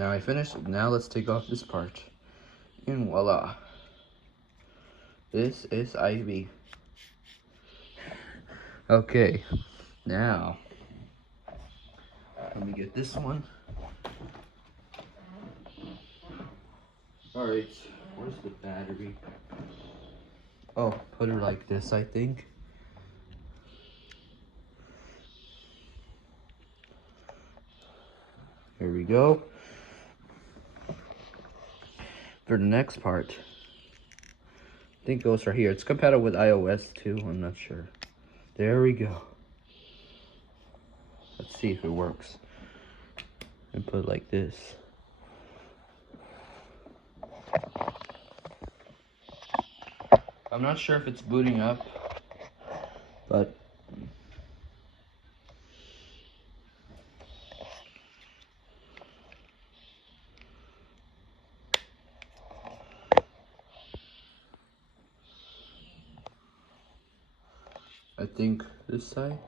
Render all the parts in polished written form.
Now I finished. Now let's take off this part. And voila. This is AIBI. Okay. Now, let me get this one. Alright. Where's the battery? Oh, put it like this, I think. Here we go. For the next part, I think it goes right here. It's compatible with iOS too, I'm not sure. There we go. Let's see if it works. And put it like this. I'm not sure if it's booting up, but I think this side.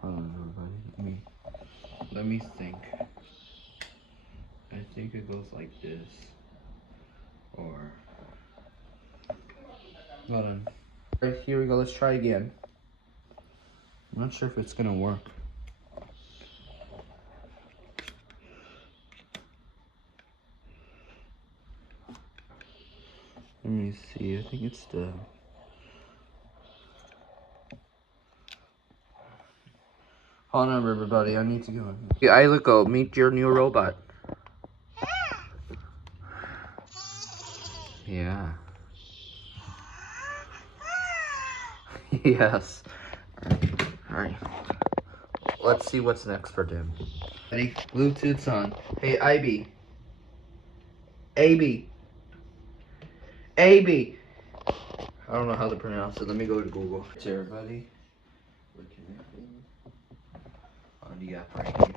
Hold on, everybody. Let me think. I think it goes like this. Or hold on. Alright, here we go. Let's try again. I'm not sure if it's gonna work. Let me see. I think it's the. Hold on, everybody. I need to go. Okay, Elinor, meet your new robot. Yeah. Yes. Alright. Let's see what's next for them. Ready? Bluetooth's on. Hey, AIBI. AIBI. AIBI. I don't know how to pronounce it. Let me go to Google. Hey, everybody. We're connecting on the app right here.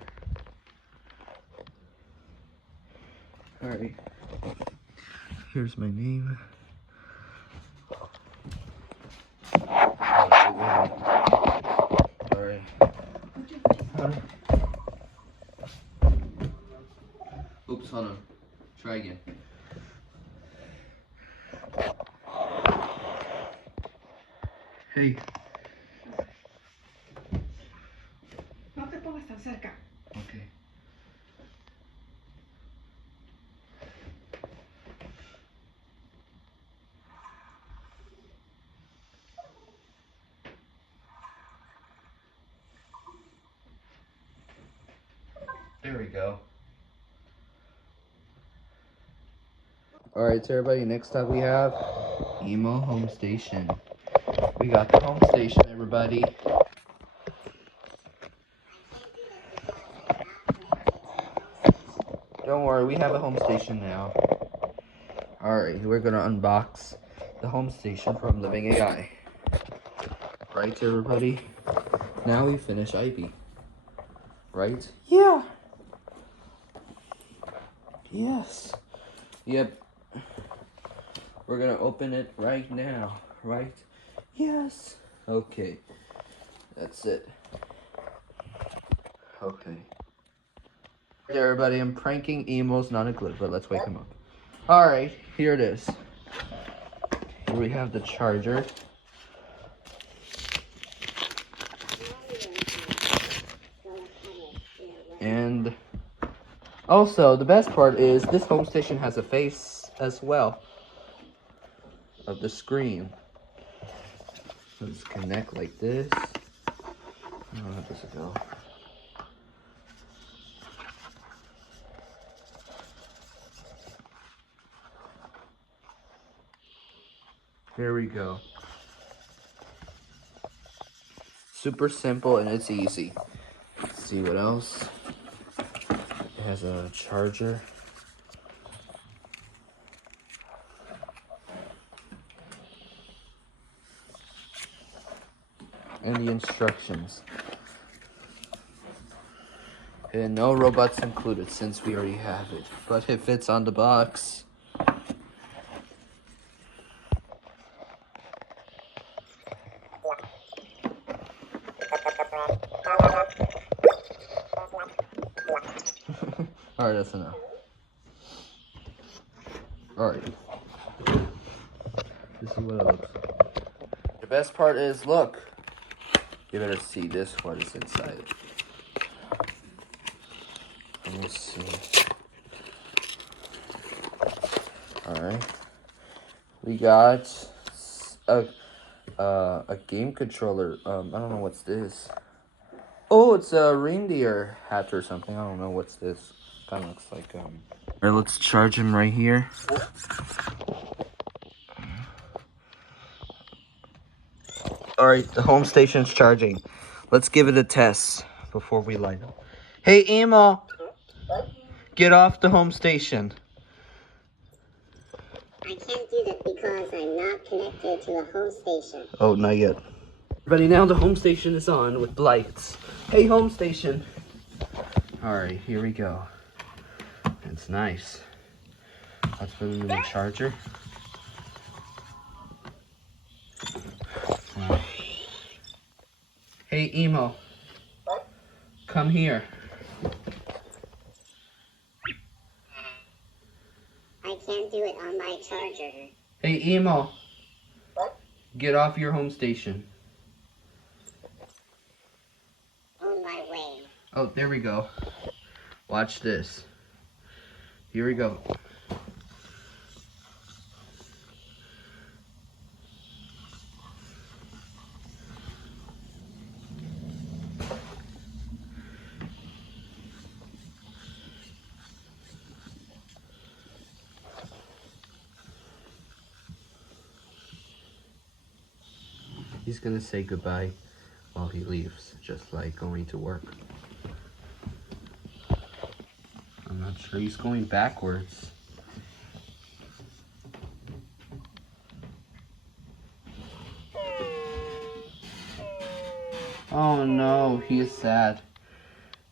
Alright. Here's my name. Alright. Oops, hold on. Try again. Hey. No te pongas tan cerca. Okay. There we go. Alright, so everybody, next up we have Emo Home Station. We got the home station, everybody. Don't worry, we have a home station now. Alright, we're gonna unbox the home station from LivingAI. Right, everybody? Now we finish AIBI. Right? Yeah. Yes. Yep. We're gonna open it right now. Right? Yes. Okay. That's it. Okay. Hey everybody, I'm pranking Emo's not included, but let's wake him up. Alright, here it is. Here we have the charger. And also, the best part is this home station has a face as well of the screen. Let's connect like this. Oh, how does it go? Here we go. Super simple and it's easy. Let's see what else. It has a charger. And the instructions. And no robots included since we already have it. But it fits on the box. Alright, that's enough. Alright. This is what it looks like. The best part is, look. You better see this, what is inside. Let me see. Alright. We got a game controller. I don't know what's this. Oh, it's a reindeer hat or something. I don't know what's this. Kind of looks like Alright, let's charge him right here. Alright, the home station's charging. Let's give it a test before we light up. Hey, Emo! Get off the home station. I can't do that because I'm not connected to the home station. Oh, not yet. Everybody, now the home station is on with lights. Hey, home station. Alright, here we go. It's nice. Let's put it in the charger. Hey, Emo. Come here. I can't do it on my charger. Hey, Emo. Get off your home station. On my way. Oh, there we go. Watch this. Here we go. He's gonna say goodbye while he leaves, just like going to work. I'm not sure, he's going backwards. Oh no, he is sad.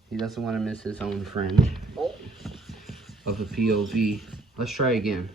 He doesn't want to miss his own friend of the POV. Let's try again.